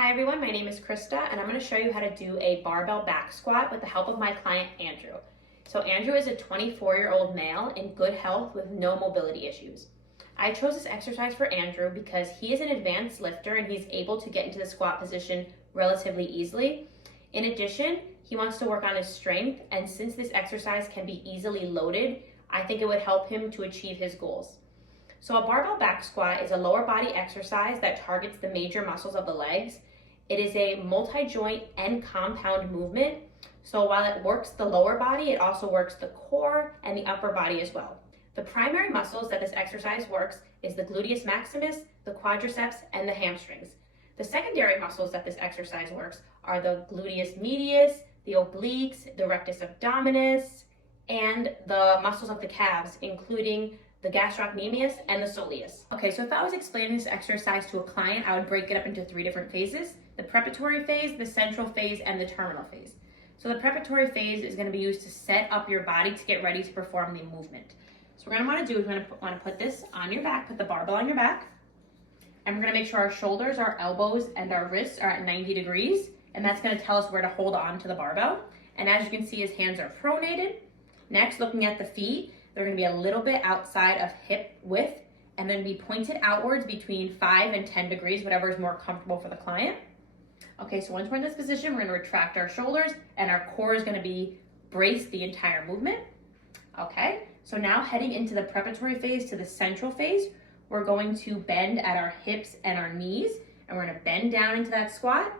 Hi everyone, my name is Krista and I'm going to show you how to do a barbell back squat with the help of my client Andrew. So Andrew is a 24-year-old male in good health with no mobility issues. I chose this exercise for Andrew because he is an advanced lifter and he's able to get into the squat position relatively easily. In addition, he wants to work on his strength, and since this exercise can be easily loaded, I think it would help him to achieve his goals. So a barbell back squat is a lower body exercise that targets the major muscles of the legs. It is a multi-joint and compound movement. So while it works the lower body, it also works the core and the upper body as well. The primary muscles that this exercise works is the gluteus maximus, the quadriceps, and the hamstrings. The secondary muscles that this exercise works are the gluteus medius, the obliques, the rectus abdominis, and the muscles of the calves, including the gastrocnemius and the soleus. Okay, so if I was explaining this exercise to a client, I would break it up into 3 different phases: the preparatory phase, the central phase, and the terminal phase. So the preparatory phase is going to be used to set up your body to get ready to perform the movement. So what we're going to want to do is we're going to want to put this on your back, put the barbell on your back, and we're going to make sure our shoulders, our elbows, and our wrists are at 90 degrees, and that's going to tell us where to hold on to the barbell. And as you can see, his hands are pronated. Next, looking at the feet, they're going to be a little bit outside of hip width and then be pointed outwards between 5 and 10 degrees, whatever is more comfortable for the client. Okay, so once we're in this position, we're going to retract our shoulders and our core is going to be braced the entire movement. Okay, so now heading into the preparatory phase to the central phase, we're going to bend at our hips and our knees, and we're going to bend down into that squat.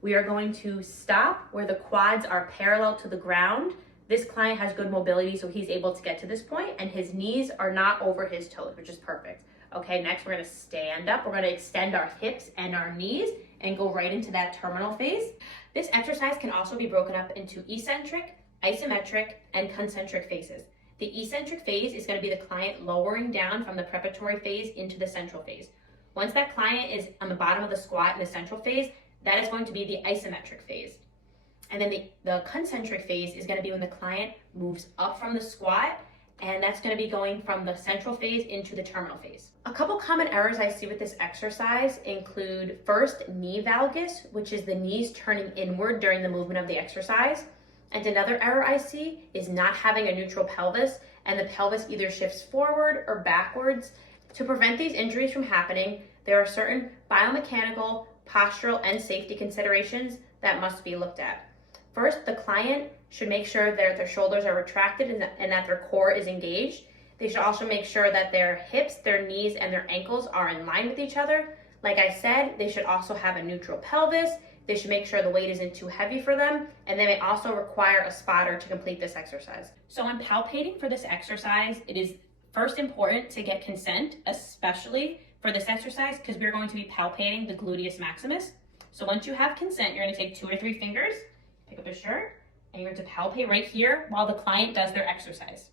We are going to stop where the quads are parallel to the ground. This client has good mobility, so he's able to get to this point, and his knees are not over his toes, which is perfect. Okay, next we're going to stand up. We're going to extend our hips and our knees and go right into that terminal phase. This exercise can also be broken up into eccentric, isometric, and concentric phases. The eccentric phase is going to be the client lowering down from the preparatory phase into the central phase. Once that client is on the bottom of the squat in the central phase, that is going to be the isometric phase. And then the concentric phase is going to be when the client moves up from the squat, and that's going to be going from the central phase into the terminal phase. A couple common errors I see with this exercise include, first, knee valgus, which is the knees turning inward during the movement of the exercise. And another error I see is not having a neutral pelvis, and the pelvis either shifts forward or backwards. To prevent these injuries from happening, there are certain biomechanical, postural, and safety considerations that must be looked at. First, the client should make sure that their shoulders are retracted and that their core is engaged. They should also make sure that their hips, their knees, and their ankles are in line with each other. Like I said, they should also have a neutral pelvis. They should make sure the weight isn't too heavy for them, and they may also require a spotter to complete this exercise. So when palpating for this exercise, it is first important to get consent, especially for this exercise, because we're going to be palpating the gluteus maximus. So once you have consent, you're going to take 2 or 3 fingers, pick up a shirt, and you're going to palpate right here while the client does their exercise.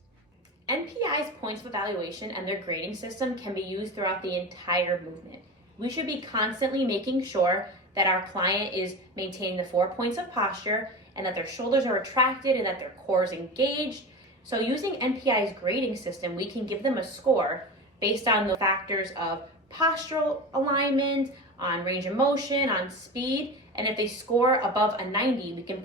NPI's points of evaluation and their grading system can be used throughout the entire movement. We should be constantly making sure that our client is maintaining the 4 points of posture and that their shoulders are retracted and that their core is engaged. So using NPI's grading system, we can give them a score based on the factors of postural alignment, on range of motion, on speed, and if they score above a 90, we can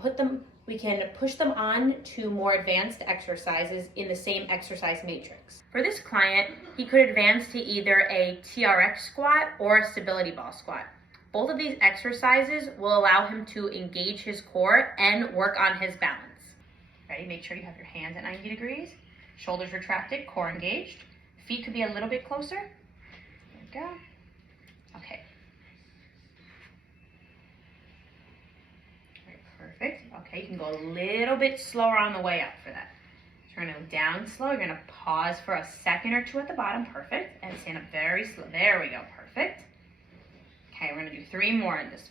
push them on to more advanced exercises in the same exercise matrix. For this client, he could advance to either a TRX squat or a stability ball squat. Both of these exercises will allow him to engage his core and work on his balance. Ready? Make sure you have your hands at 90 degrees, shoulders retracted, core engaged. Feet could be a little bit closer. There we go. Okay. Perfect. Okay, you can go a little bit slower on the way up for that. So we're going to go down slow. You're going to pause for a second or 2 at the bottom. Perfect. And stand up very slow. There we go. Perfect. Okay, we're going to do 3 more in this.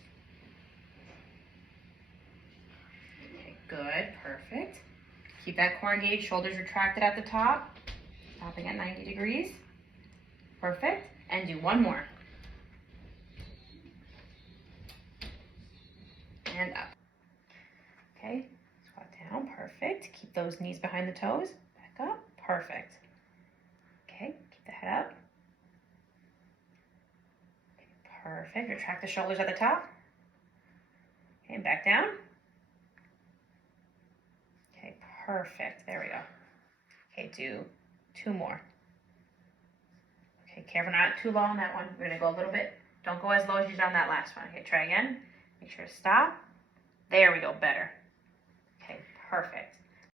Okay, good. Perfect. Keep that core engaged. Shoulders retracted at the top. Stopping at 90 degrees. Perfect. And do 1 more. And up. Okay, squat down, perfect. Keep those knees behind the toes, back up, perfect. Okay, keep the head up. Okay, perfect, retract the shoulders at the top. Okay, back down. Okay, perfect. There we go. Okay, do 2 more. Okay, careful not too low on that one. We're gonna go a little bit. Don't go as low as you did on that last one. Okay, try again. Make sure to stop. There we go, better. Okay, perfect.